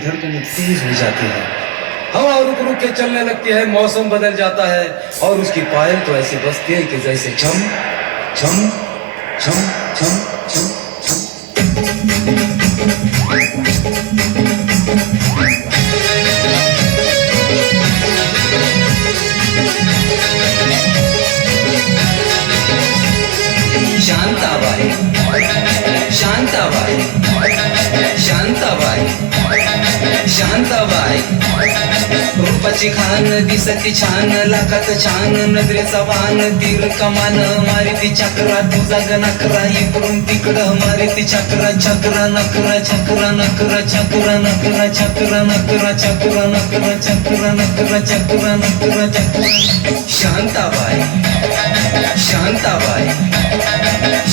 की धड़कनें तेज हो जाती है, हवा रुक रुक के चलने लगती है, मौसम बदल जाता है और उसकी पायल तो ऐसी बजती है कि जैसे झम झम झम झम झम शांताबाई शांताबाई शांताबाई शांताबाई रूपाची खान दिसती छान लाखात छान नजरेचा वान तीर कमान मारिती चक्रा तुझा गणकरा इकडून तिकडं मारिती चक्रा चक्रा नकरा चक्रा नकरा चक्रा नकरा चक्रा नकरा चक्रा नकरा चक्रा नकरा चक्रा नकरा चक्रा शांताबाई शांताबाई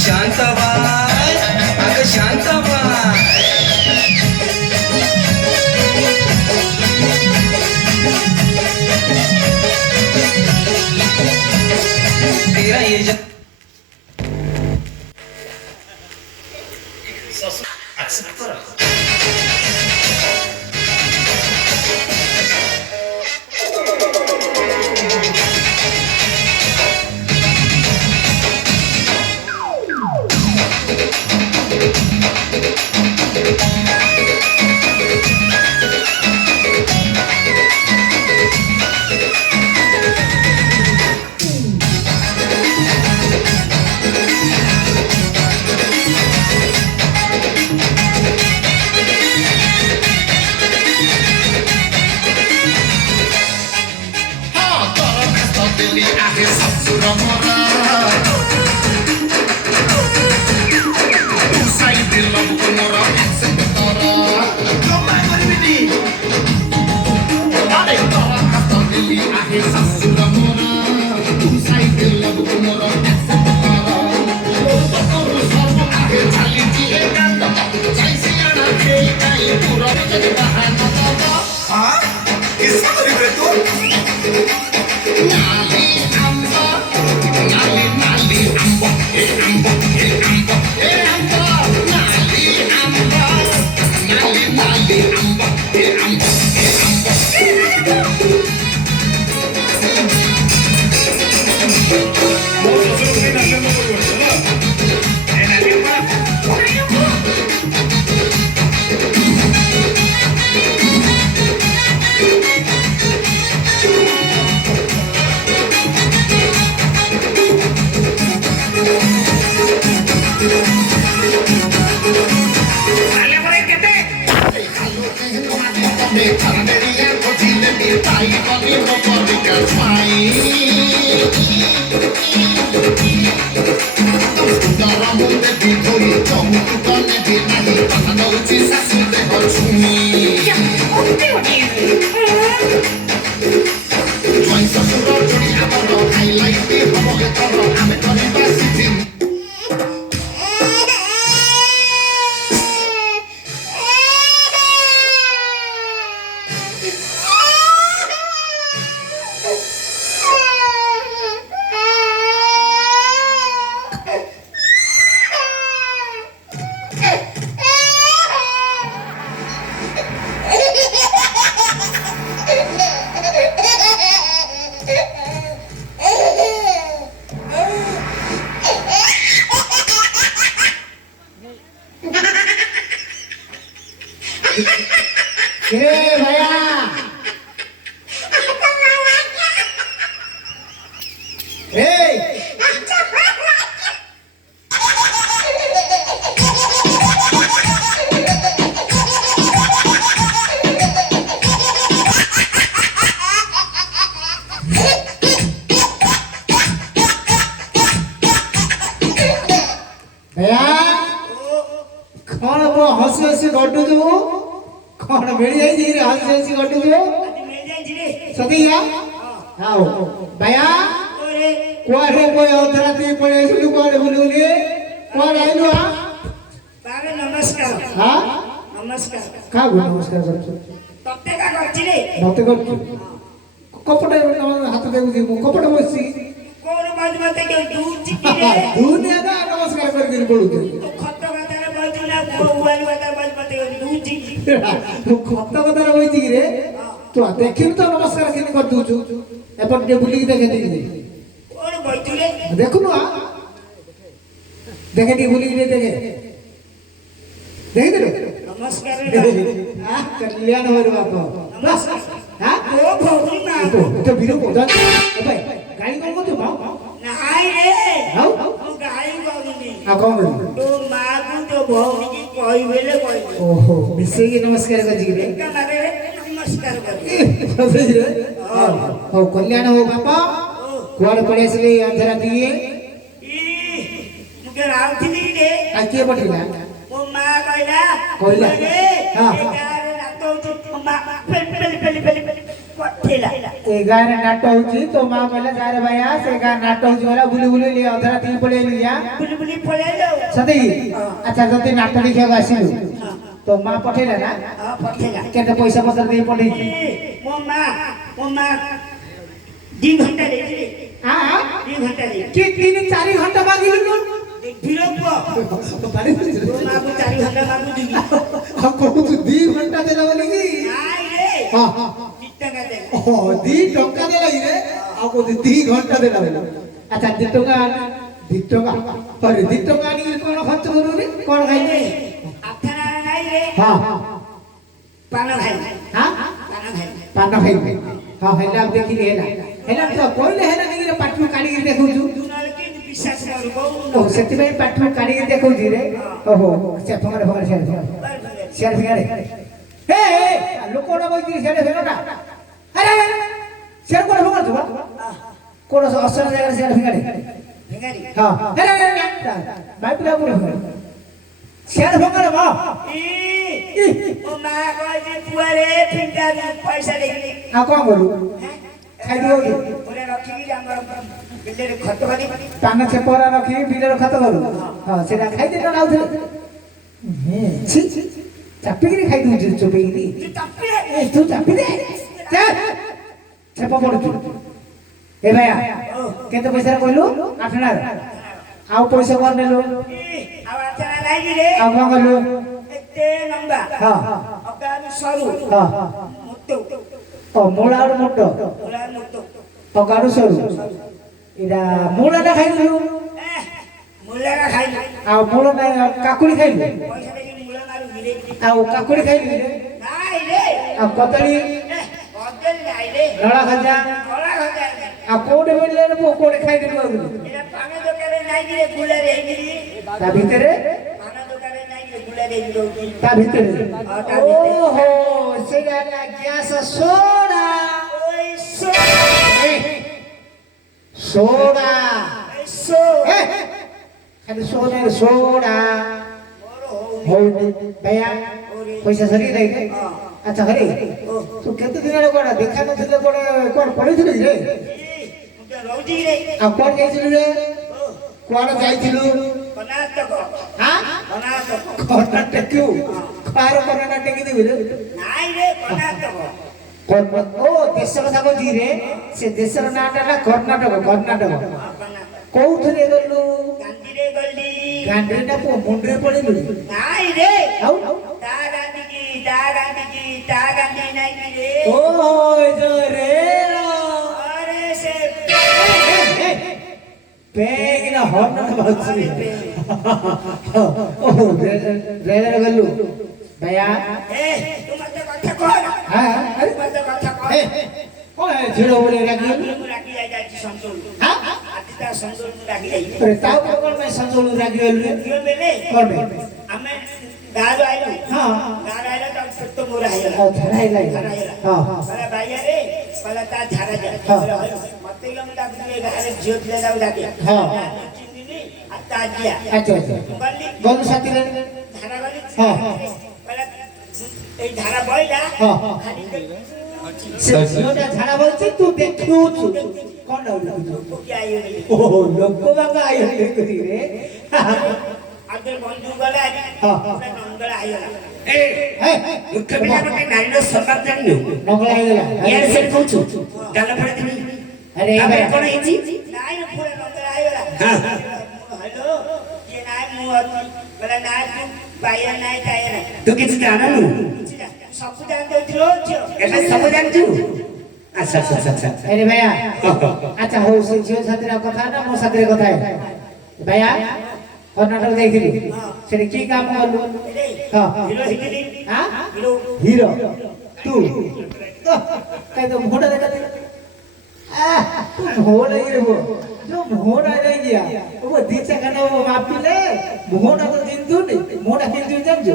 शांताबाई अगं शांताबाई तेरा ये जब खत ଖତ କଥା ରହିଛି କି ରେ ତୁ ଦେଖିଲୁ ତ ନମସ୍କାର କେମିତି କରିଦଉଛୁ ଏପଟେ ଟିକେ ବୁଲିକି ଦେଖେ ଟିକେ ଦେଖୁନୁ ଦେଖେ ଟିକେ ବୁଲିକି ଟିକେ ଦେଖେ ଦେଖିଦେଲୁ नमस्कार कल्याण हो रे बाप तो वीडियो को भाई गाड़ी कौन को तू नाई रे हाउ गाई बाबूनी कौन तो मां को तो भौनी की कोई बेले कोई ओहो मिसे की नमस्कार कर जी रे का मारे नमस्कार कर सही रे हो कल्याण हो बापा कुआड़ पड़े असले अंधेरा दिए ई मुके रावथली रे आ के पठिला ओ मां कहला हां गारे नातो तो मां पेली पठेला ए गारे नाटो होची तो मां कहला जारे भैया से गा नाटो होची वाला बुली बुली ले अंधेरा ती पड़े लिया बुली पळेलो सदी अच्छा जति नाटो देखिया आसिलु तो मां पठेला ना हां पठेला केते पैसा पत्र दे पठेई मो मां 2 घंटा ले हां 2 घंटा ले कि 3-4 घंटा मागिलु बिरप्पा पानी मां को 4 घंटा मागु दिगी हम को तू 2 घंटा देला बोली की नाई रे हां टका दे ओ 2 टका देला रे आ को 2 घंटा देला बोली अच्छा 2 टका अरे 2 टका नि कोन खर्च करू रे कोन खाई रे आथना नाई रे हां पान भाई हां पान खाई हां हेला देखि हेला तो कोइले हेला नि रे पाठु काढी के देखु छु विश्वास करू ओ सेति भाई पाठु काढी के देखु छी रे ओहो से फंगरे शेर फिंगारे हे लोकोडा बोइती शेर फिंगारा अरे शेर कोन फंगर छु कोन असर जगह शेर फिंगारे हां अरे भाई पुरा पुरा शेर फंगर बा ई ओ मा कहि जे पुआरे फिंगा पैसा देली आ कोन बोलू खाइ दियो पुरे रखी हमर बिल्ले खत बनी पान छेपरा रखी बिलर खत करू हां सेटा खाइ दे लाउथले हे छी चापी के खाइ दउ चोपी के तू चापी दे चल छेप पडु ए भैया केते पैसा कहलु 8000 आउ पैसा कोन नेलो आ अच्छा लागि रे आ कोन कहलु एते नंबा हां अगानु सरू हां मुत्तो ओ मोळार मोटो अगाडु सरू इदा मोळाटा खाइलु मुलारा खाइ आ मोळा नै काकुडी खाइलु पैसा देली मुला मारु गिरे आ काकुडी खाइलु रे नाइ रे आ कदली कदली नाइ रे नळा खजा नळा खजा आ कोडे बोलले रे कोडे खाइ देलु एरा पान दोकाने नाइ रे गुलारे हेगिरी ता भितरे पान दोकाने नाइ रे गुलारे हेगिरी ता भितरे ओहो सेगा ग्यास सोडा ओइ सोडा सोडा सो खाली सोडा मोरो हो भैया पैसा सरी नहीं रे अच्छा हरे तू केते दिन रे कोडा देखा न थिले कोड पढिथिलु रे मुके रौजी रे आ कोड जाइथिलु रे कोड जाइथिलु कर्नाटक हां कर्नाटक क्यों कार कर्नाटक के देबे रे नाइ रे कर्नाटक ओ देश कथा को जी रे से देशर नाटा कर्नाटक कोउथरे गल्लु गांधी रे गल्ली गांधी ना पो मुंडरे पडिलु नाइ रे हाउ ता गांधी नाइ रे ओ जो रे अरे से पेग ना हॉर्न ना बाजी ओ रे गल्लु भैया ए तुम मत कथा कोन हां अरे मत कथा कोन कोन झिड़ो बोले रागी राखी जाई संतोल हां आदिता संतोल राखी जाई अरे ताऊ कोन में संतोल रागी बोले यो बेले कोन में हमें गारो आइलो हां गारो आइलो त तो मोरा आइलो ओ धराई लाई हां अरे भाई रे पहले ता झारा जा मते हम ता के गारे जियो ले जाऊ जाके हां चिन्नी आता जिया अच्छा गल्लु साथी रे धारा गली हां पहले এই ধারা বইলা हां খালি से झियोटा झाड़ा बोलछि तू देखियो छु कोन आउली কি আইও নি ओ लोक बागा आयो करी रे আগে বন্ধু গলা हां নঙ্গলা আইলা ए हे দুঃখ বিনা মতে নারীর সম্মান জানিও नगला आइला ইয়ার সে কইছু গালা পড়ে দিবি अरे আমি भाई কোন ইজি নাই না পুরো নঙ্গলা আইলা হ্যালো কি নাই মু অতি বলে না তু বাইরে নাই তাই না তো কিছু জানা নু ସବୁ ଜାଣିଥିଲ ଝିଅ ଏବେ ସବୁ ଜାଣିଛୁ ଆଚ୍ଛା ଆଚ୍ଛା ଆଚ୍ଛା আরে ভাইয়া আচ্ছা হো সে ঝিও সাথে কথা না মো সাথে কথা ভাইয়া কর্ণাটক যাইছিলি সেটা কি কাম করলু হ্যাঁ হিরো হিটিলি হ্যাঁ হিরো হিরো তু কাই তো মোটা দেখা দে तू भोर नहीं रे वो जो भोर आ रही गया वो दीचा करना वो मापिले भोर तो जिंदू नहीं मोटा जिंदू जब जो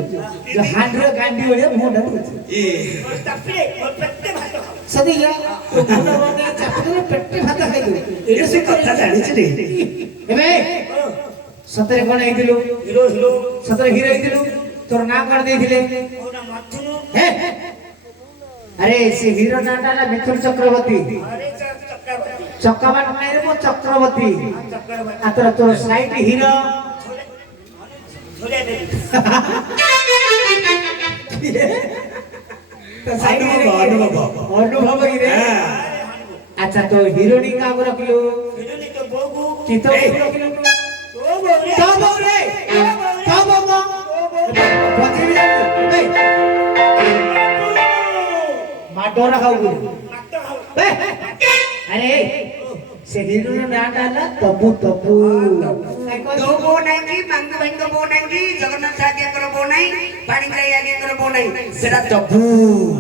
हांडरे गांडी हो जाए मोटा ଏ ତାପରେ ପେଟେ ଭାତ ଖାଅ सदी या तो मोटा बने चापले पेटे भात खाई दो ଏ ସେ କଥା ଜାଣିଛୁ ରେ ए भाई सतरे कोन आइदिलु ହିରୋ ହିରୋ सतरे हीरो आइदिलु तोर नाम कोन देथिले କୋଉଟା ମାଥୁନୁ हे अरे से हीरो नाटा ना मिथुन चक्रवर्ती अरे ଚକ୍ରବର୍ତ୍ତୀ चक्रवाट नहीं रे वो चक्रवर्ती ଚକ୍ରବର୍ତ୍ତୀ आतर तोर साइड हीरो ଝୋଲେ ଦେବି तो साइड अनुभव अनुभव ही रे হ্যাঁ अच्छा तो हीरोनी का को रखियो ହିରୋନି ତ ବୋଉ की तो रखियो ଓ ବୋଉ ରେ का बोल रे का बोल बची भी बे माडोरा खाऊ ମାତ ଖାଉ बे अरे से हीरो ना डाला तबु तबु काय ତୋ को ବୋଉ ନାହିଁ କି ମାଙ୍କ ଭାଇଙ୍କ ବୋଉ ନାହିଁ କି ଜଗନ୍ନାଥ ଆଜ୍ଞାଙ୍କର ବୋଉ ନାହିଁ ପାଣିଗ୍ରାହୀ ଆଜ୍ଞାଙ୍କର ବୋଉ ନାହିଁ ସେଟା ତବୁ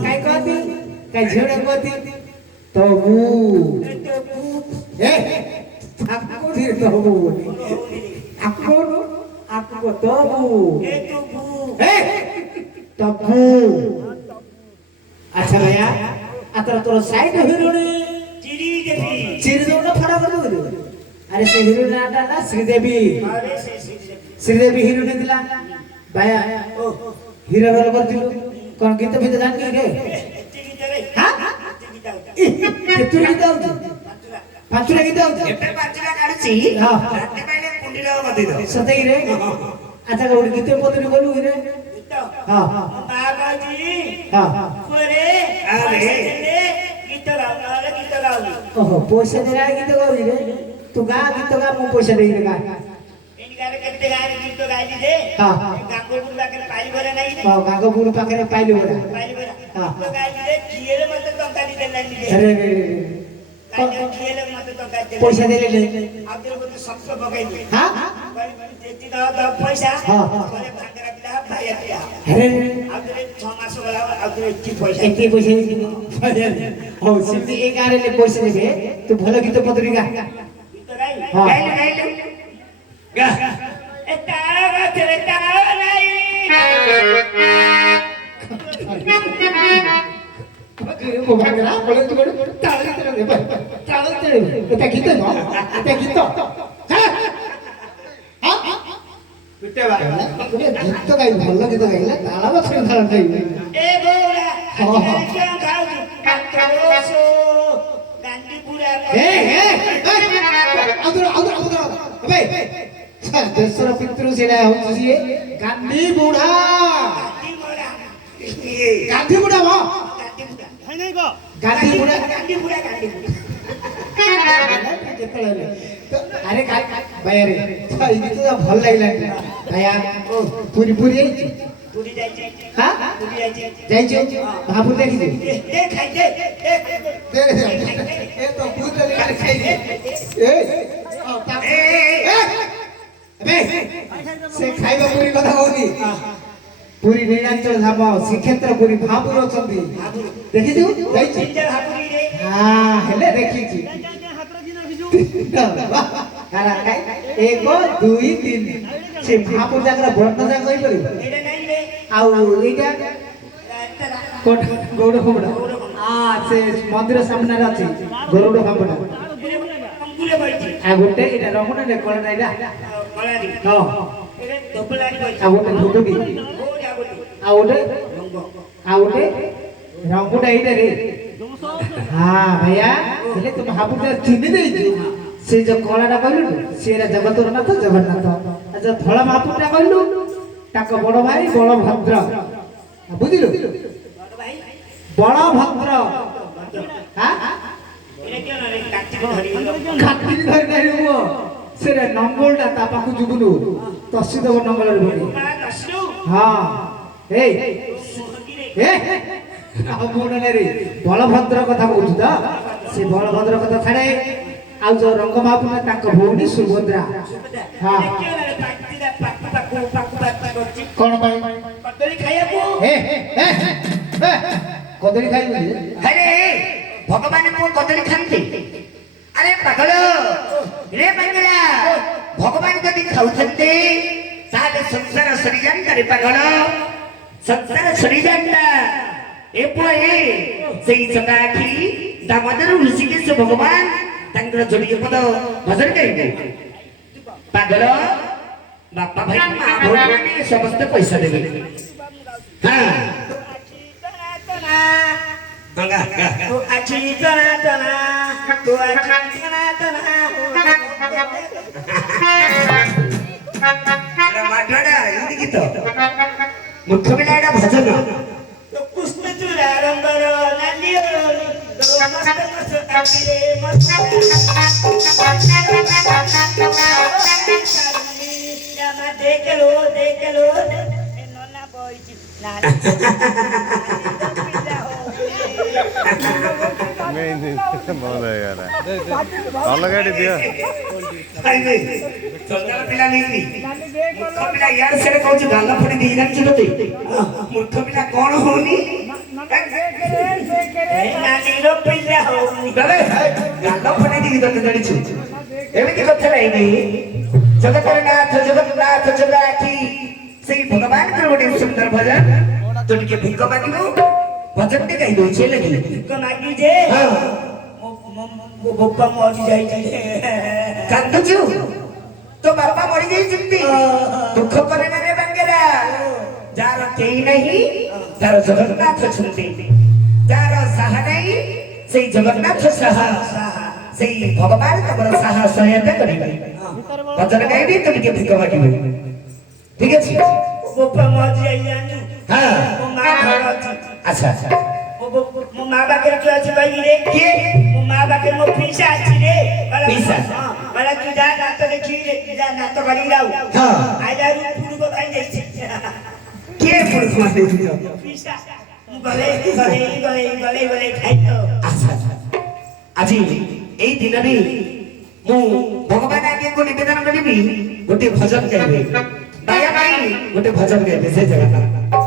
काय कहती काय झेडे कहती तबु ए आपको धीरे तबु आपको तबु ଏ ତୁ ଭୁ ए तबु अच्छा भैया आतर तोर साइड हीरोनी ଚିରି ଦେବି चिर दो ना फड़ा कर दो अरे से हीरो ना डाला श्रीदेवी अरे ସେ ଦେବି श्रीदेवी हीरो ने दिला भैया ଓ हीरो रोल कर दिलु कौन गीत भी जान के रे ଏତିକି ଦେରେ हां ଏତିକି ଦାଉ କେତୁ ଗୀତ ଆଉଚି ପାଞ୍ଚଟା ଗୀତ ଆଉଚି ଏବେ ପାଞ୍ଚଟା କାଢୁଛି ହଁ। ରାତି ପାଇଲେ କୁଣ୍ଡିର ମତି ଦો ସତେ ରେ ଆଚ୍ଛା ଗୋଟେ ଗୀତ ପଦରେ ଗଲୁ ରେ ଗୀତ ହଁ ମା ବାଜି ହଁ କୁଆରେ ଆରେ। ଗୀତ ଗାଉ ନହେଲେ ଗୀତ ଗାଉନି ଓହୋ ପଇସା ଦେଲା ଗୀତ ଗାଉଚି ରେ ତୁ ଗା ଗୀତ ଗା ମୁଁ ପଇସା ଦେଇ ଗା ଏଇ ଗାରେ କେତେ ଗାରେ ଗୀତ ଗାଇଲି ଯେ ହଁ। ଗାଙ୍ଗପୁର ପାଖରେ ପାଇବରେ ନାହିଁ ହଁ ଗାଙ୍ଗପୁର ପାଖରେ ପାଇଲୁ ବଡା ପାଇବରେ ହଁ। ଗୀତ ଗାଇଲି ଯେ କିଏରେ ମତେ ଟଙ୍କା ଦେଲାନି ଯେ ଆରେ କିଏରେ ମତେ ଟଙ୍କା ଦେଲାନି ପଇସା ଦେଲେ ଆଉ ତୋର ମତେ ଶବ୍ଦ ପକେଇଲି ହଁ ଯେତି ଦ ପଇସା ହଁ, ହଁ। ଘରେ ଭାଙ୍ଗରା ପିଲା ଭାଇଆ ପିଲା ଆରେ ଆଉ ତୋରେ 6 ମାସ ଗଲା ଆଉ ତୋରେ ଏଠି ପଇସା ଏତେ ପଇସା ଦେଇଥିଲୁ ହଉ ସେମିତି ଏ ଗାଁରେ ପଇସା ଦେବେ ତୁ ଭଲ ଗୀତ ପଦରି ଗା ଗୀତ ଗାଇ ହଁ ଗାଇଲୁ ଗାଇଲୁ ଗା ଏ ତାଳ ଗଛରେ ତାଳ ନାହିଁ ଭାଙ୍ଗରା ବଳେ ତୁ ଗୋଟେ ତାଳ ଗୀତ ରେ ତାଳ এটা গীত না এটা গীত হ্যাঁ ପିଟେ ବା ଗୋଟେ ଗୀତ ଗାଇ ଭଲ ଗୀତ ଗାଇଲା ତାଳ ବଛରେ ତାଳ ଗାଇ ଏ ବୋରା ହଁ, ହଁ। କ୍યાં ଖାଉଛୁ କାଟୋସୋ ଗାଣ୍ଡି ପୁରା ଏ ଆଉଦର ବେ ଦେଶର ପିତୃ ସେଟା ହଉଛି ସିଏ ଗାନ୍ଧୀ ବୁଢା ଗାଣ୍ଡି ମୋରା ଗାନ୍ଧୀ ବୁଢା ମ ଗାଣ୍ଡି ପୁରା ଗାନ୍ଧୀ ବୁଢା ଗାଣ୍ଡି ପୁରା ଗାଣ୍ଡି ପୁରା କେତେବେଳେ ଆରେ ଭାଇଆ ରେ ଏଇ ଗୀତ ଭଲ ଲାଗିଲାନି ଭାଇଆ ପୁରୀ ପୁରୀ ଯାଇଛି ପୁରୀ ଯାଇଛି ହଁ ପୁରୀ ଯାଇଛି ଯାଇଛୁ ମହାପୁର ଦେଖିଛୁ ଦେ ଖାଇ ଦେ ଏ ତ ଭୂତ ଲେଖାରେ ଖାଇଛି ସେ ଖାଇବା ପୁରୀ କଥା କହୁନି ପୁରୀ ନୀଳାଞ୍ଚଳ ଧାମ ଶ୍ରୀକ୍ଷେତ୍ର ପୁରୀ ମହାପୁର ଅଛନ୍ତି ଦେଖିଛୁ ଯାଇଛି ଜିଞ୍ଜର ହାପୁରୀ ରେ ହଁ ହେଲେ ଦେଖିଛି ଏକ ଦୁଇ ତିନି ସେ ମହାପୁର ଜାଗାର ବର୍ଣ୍ଣ ଯାକ କହିପାରିବ ଏଇଟା ନାହିଁ ରେ ଆଉ ଏଇଟା ଗୌଡ଼ ଖବଡ଼ା ସେ ମନ୍ଦିର ସାମ୍ନାରେ ଅଛି ଗରୁଡ଼ ଖବଡ଼ା ଅଙ୍ଗୁରେ ବଇଛି ଆଉ ଗୋଟେ ଏଇଟା ରମୁଣା କଳଟା ଏଇଟା କଳାରି ହଁ ଏରେ ଦୋବଲାରି ବଇଛି ଆଉ ଗୋଟେ ଧୁତୁକି କୋଉଠି ଆଉ ଗୋଟେ ଆଉ ଗୋଟେ ରଙ୍ଗ ଆଉ ଗୋଟେ ରଙ୍ଗୁଟା ଏଇଟା ରେ ହଁ ଭैया ହେଲେ ତୁ ମହାପୁର ଚିହ୍ନି ଦେଇଛୁ ସେ ଯୋଉ କଳାଟା କହିଲୁ ସିଏ ଜଗତର ନାଥ ଜଗନ୍ନାଥ ଆଉ ଯୋଉ ଧଳା ମହାପୁରଟା କହିଲୁ ତାଙ୍କ ବଡ ଭାଇ ବଳଭଦ୍ର ବୁଝିଲୁ ବଡ଼ ଭାଇ ବଳଭଦ୍ର হ্যাঁ ଏରେ କିଏ ନ ରେ କାଟିକି ଧରି କାଟିକି ଧରି ଧରିବ ସେରେ ନଙ୍ଗଳଟା ତା ପାଖକୁ ଯିବୁନୁ ତସି ଦେବ ନଙ୍ଗଳରେ ଭରି ମା ଦଶରୁ ହଁ ଏଇ ମୋହକିରେ ଆଉ ମୁଁ ରେ ବଳଭଦ୍ର କଥା କହୁଛୁ ତ ସେ ବଳଭଦ୍ର କଥା ଛାଡେ ଆଉ ଯୋଉ ରଙ୍ଗ ମହାପୁର ତାଙ୍କ ଭଉଣୀ ସୁଭଦ୍ରା ହଁ କଣ ପାଇଁ କଦଳୀ ଖାଇବାକୁ କଦଳୀ ଖାଇବୁ ଆରେ ଭଗବାନ ପୁଅ କଦଳୀ ଖାଆନ୍ତି ଆରେ ପାଗଳ ରେ ପାଗଳା ଭଗବାନ ଯଦି ଖାଉଛନ୍ତି ତାହେଲେ ସଂସାର ସରିଯାନ୍ତା ରେ ପାଗଳ ସଂସାର ସରିଯାନ୍ତା ଏ ପୁଅ ସେଇ ଚକା ଆଖି ଦାମୋଦର ଋଷିକେଶ ଭଗବାନ ତାଙ୍କର ଯୋଡ଼ିଏ ପଦ ଭଜନ ଗାଇବେ ପାଗଳ ବାପା ଭାଇ ମା ଭଉଣୀ ସମସ୍ତେ ପଇସା ଦେବେ ହଁ ତୁ ଆଖି ଟଣା ଟଣା ତୁ ଆଖି ଟଣା ଟଣା ମାଠଟା ଏମିତି ଗୀତ ମୂର୍ଖ ପିଲା ଏଇଟା ଭଜନ କୃଷ୍ଣ ଚୂଡ଼ା ରଙ୍ଗର ନାଲି ଆଖିରେ ଦେଖlo ଦେଖlo ନନା ବଇଛି ଅଲଗା ଦିଅ ପିଲା ନେଇକି ମୂର୍ଖ ପିଲା ଇଆଡେ ସିଆଡେ କହୁଛି ଗାଲ ଫୋଡି ଦେଇ ଜାଣିଛୁ ତତେ ମୂର୍ଖ ପିଲା କଣ ହଉନି ନାନୀର ପିଲା ହଉନି ଗାଲ ଫୋଡି ଦେଇକି ତତେ ଜାଣିଛୁ ଏମିତି କଥା ନାହିଁ ଜଗତର ନାଥ ଜଗନ୍ନାଥ ଜଗାଠି ସେଇ ଭଗବାନଙ୍କର ଗୋଟେ ସୁନ୍ଦର ଭଜନ ତୁ ଟିକେ ଭିକ ମାଗିବୁ ଭଜନଟେ ଗାଇ ଦଉଛି ହେଲେ କି ଭିକ ମାଗି ଯେ ମୋ ବାପା ମରି ଯାଇଛି କାନ୍ଦୁଛୁ ତୋ ବାପା ମରି ଯାଇଛନ୍ତି ଦୁଃଖ କରେ ନା ରେ ବାଙ୍ଗେରା ଯାହାର କେହି ନାହିଁ ତାର ଜଗନ୍ନାଥ ଅଛନ୍ତି ଯାହାର ସାହା ନାହିଁ ସେଇ ଜଗନ୍ନାଥ ସାହା ସେଇ ଭଗବାନ ତମର ସାହା ସହାୟତା କରିବେ ଭଜନ ଗାଇବି ତୁ ଟିକେ ଭିକ ମାଗିବୁ ଠିକ ଅଛି ବାପା ମରି ଯାଇଛି ହଁ ମୋ ମା ଘର ଅଛି ଆଚ୍ଛା ଆଚ୍ଛା ମୋ ମା ପାଖରେ କିଏ ଅଛି କହିବି ରେ କିଏ ମୋ ମା ପାଖରେ ମୋ ପିସା ଅଛି ରେ ପିସା? କହିଲା ତୁ ଯା ନାତ ଦେଖିବି ରେ ଯା ନାତ କରିକି ଯାଉ ହଁ ଆଇଲାରୁ ପୁରୁଷ ଭାଇ ଯାଇଛି କିଏ ପୁରୁଷ ମାନେ ପିସା ମୁଁ ଗଲେ ଖାଇତ ଆଚ୍ଛା ଆଜି ଏଇ ଦିନରେ ମୁଁ ଭଗବାନ ଆଜ୍ଞାକୁ ନିବେଦନ କରିବି ଗୋଟେ ଭଜନ ଗାଇବେ ଦୟା ପାଇଁ ଗୋଟେ ଭଜନ ଗାଇବେ ସେ ଜଗନ୍ନାଥ